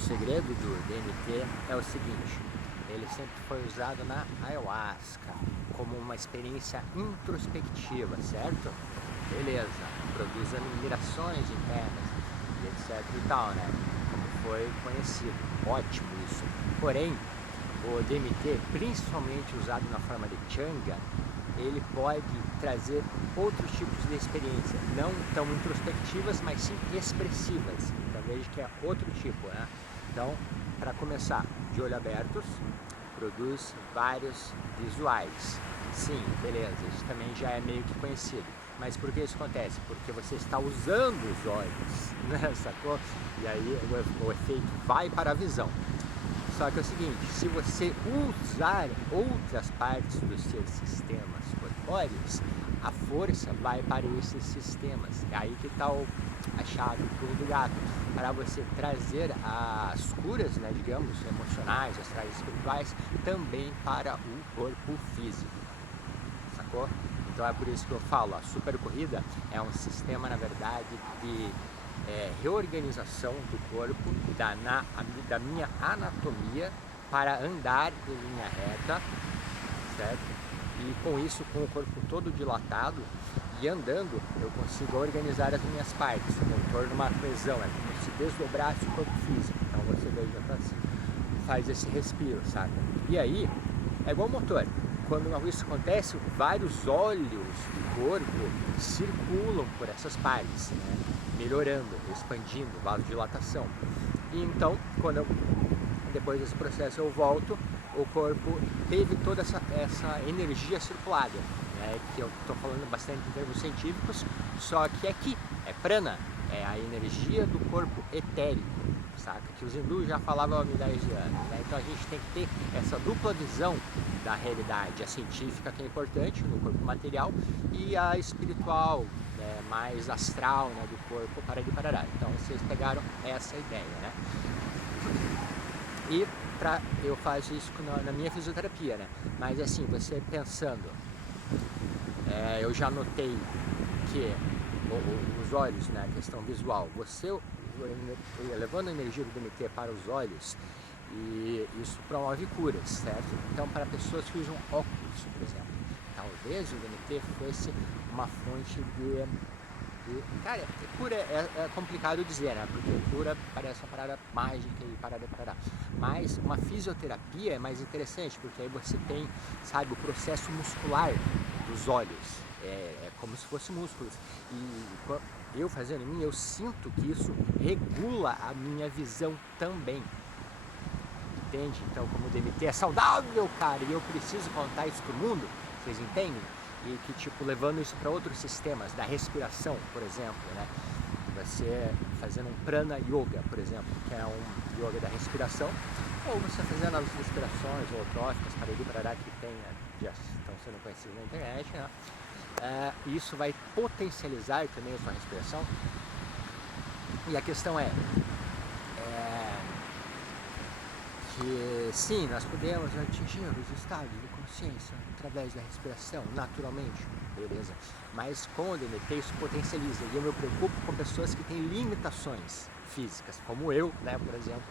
segredo do DMT é o seguinte: ele sempre foi usado na ayahuasca como uma experiência introspectiva, certo? Beleza, produz admirações internas e etc e tal, né? Como foi conhecido. Ótimo isso. Porém, o DMT, principalmente usado na forma de Changa, ele pode trazer outros tipos de experiência, não tão introspectivas, mas sim expressivas. Então veja que é outro tipo, né? Então, para começar, de olho abertos, produz vários visuais. Sim, beleza, isso também já é meio que conhecido. Mas por que isso acontece? Porque você está usando os olhos, né? Sacou? E aí o efeito vai para a visão. Só que é o seguinte, se você usar outras partes dos seus sistemas corpóreos, a força vai para esses sistemas. É aí que está a chave do gato, para você trazer as curas, né, digamos, emocionais, astrais, espirituais, também para o corpo físico. Sacou? Então é por isso que eu falo, a super corrida é um sistema, na verdade, de reorganização do corpo, da minha anatomia para andar em linha reta, certo? E com isso, com o corpo todo dilatado e andando, eu consigo organizar as minhas partes, com torno uma coesão, é como se desdobrasse o corpo físico. Então você veja tá assim, faz esse respiro, saca? E aí, é igual motor. Quando isso acontece, vários óleos do corpo circulam por essas partes, né? Melhorando, expandindo, vasodilatação. E então, depois desse processo eu volto, o corpo teve toda essa energia circulada, né? Que eu estou falando bastante em termos científicos, só que aqui é prana, é a energia do corpo etérico, saca? Que os hindus já falavam há milhares de anos, né? Então a gente tem que ter essa dupla visão da realidade, a científica, que é importante no corpo material, e a espiritual, né, mais astral, né, do corpo, parará. Então vocês pegaram essa ideia, né? E eu faço isso na minha fisioterapia, né? Mas assim, você pensando, eu já notei que os olhos, né, a questão visual, você levando a energia do DMT para os olhos, e isso promove curas, certo? Então, para pessoas que usam óculos, por exemplo, talvez o DMT fosse uma fonte de cara, cura é complicado dizer, né? Porque cura parece uma parada mágica e parada. Mas uma fisioterapia é mais interessante, porque aí você tem, sabe, o processo muscular dos olhos. É como se fosse músculos. E eu fazendo em mim, eu sinto que isso regula a minha visão também. Entende? Então, como o DMT é saudável, cara, e eu preciso contar isso pro mundo, vocês entendem? E que, tipo, levando isso para outros sistemas, da respiração, por exemplo, né? Você fazendo um prana yoga, por exemplo, que é um yoga da respiração, ou você fazendo as respirações holotróficas, parará, que tem, né, já estão sendo conhecidas na internet, né? Isso vai potencializar também a sua respiração. E a questão é que sim, nós podemos atingir os estados de consciência através da respiração, naturalmente, beleza? Mas com o DMT isso potencializa, e eu me preocupo com pessoas que têm limitações físicas, como eu, né, por exemplo,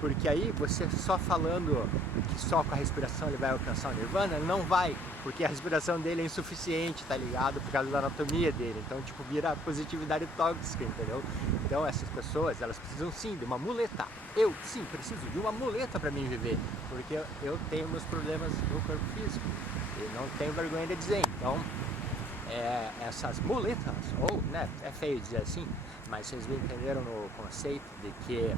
porque aí você só falando que só com a respiração ele vai alcançar o nirvana, não vai, porque a respiração dele é insuficiente, tá ligado? Por causa da anatomia dele, então tipo vira positividade tóxica, entendeu? Então essas pessoas, elas precisam sim de uma muleta. Eu sim preciso de uma muleta para mim viver, porque eu tenho meus problemas no corpo físico e não tenho vergonha de dizer. Então essas muletas, ou, né, é feio dizer assim, mas vocês me entenderam no conceito de que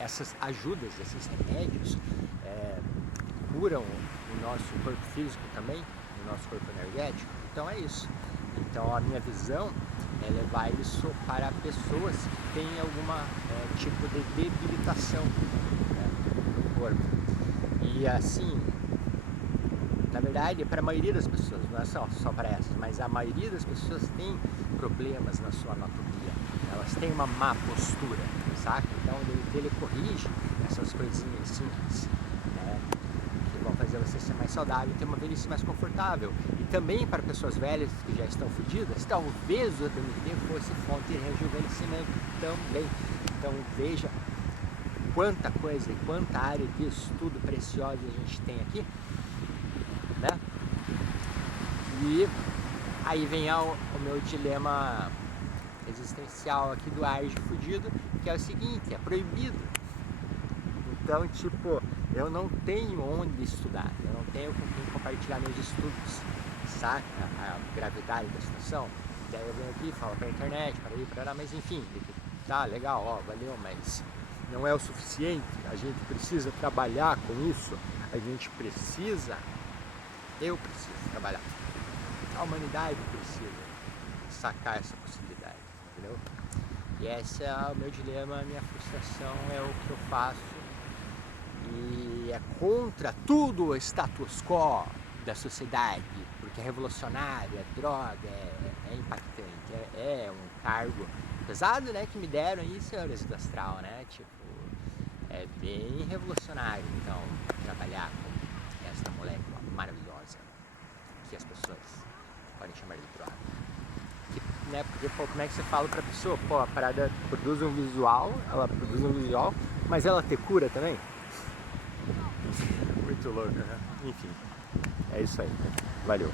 essas ajudas, esses remédios curam o nosso corpo físico também, o nosso corpo energético. Então é isso. Então a minha visão é levar isso para pessoas que têm algum tipo de debilitação, né, no corpo. E assim, na verdade, para a maioria das pessoas, não é só para essas, mas a maioria das pessoas tem problemas na sua anatomia. Elas têm uma má postura, saca? Então ele corrige essas coisinhas simples, né, que vão fazer você ser mais saudável e ter uma velhice mais confortável. E também para pessoas velhas que já estão fodidas, talvez o DMT fosse fonte de rejuvenescimento também. Então veja quanta coisa e quanta área de estudo preciosa a gente tem aqui, né? E aí vem o meu dilema existencial aqui do Arge fudido, que é o seguinte, é proibido. Então, tipo, eu não tenho onde estudar, eu não tenho com quem compartilhar meus estudos, saca? A gravidade da situação. Daí eu venho aqui, falo pra internet, para lá, mas enfim, tá legal, ó, valeu, mas não é o suficiente, a gente precisa trabalhar com isso, eu preciso trabalhar, a humanidade precisa sacar essa possibilidade, entendeu? E esse é o meu dilema, a minha frustração, é o que eu faço, e é contra tudo o status quo da sociedade, porque é revolucionário, é droga, é impactante, é um cargo pesado, né, que me deram aí, senhores do astral, né, tipo, é bem revolucionário, então, trabalhar com esta molécula maravilhosa, que as pessoas podem chamar de droga. Né, porque, pô, como é que você fala pra pessoa, pô, a parada produz um visual, mas ela te cura também? Muito louco, né? Enfim, é isso aí. Valeu.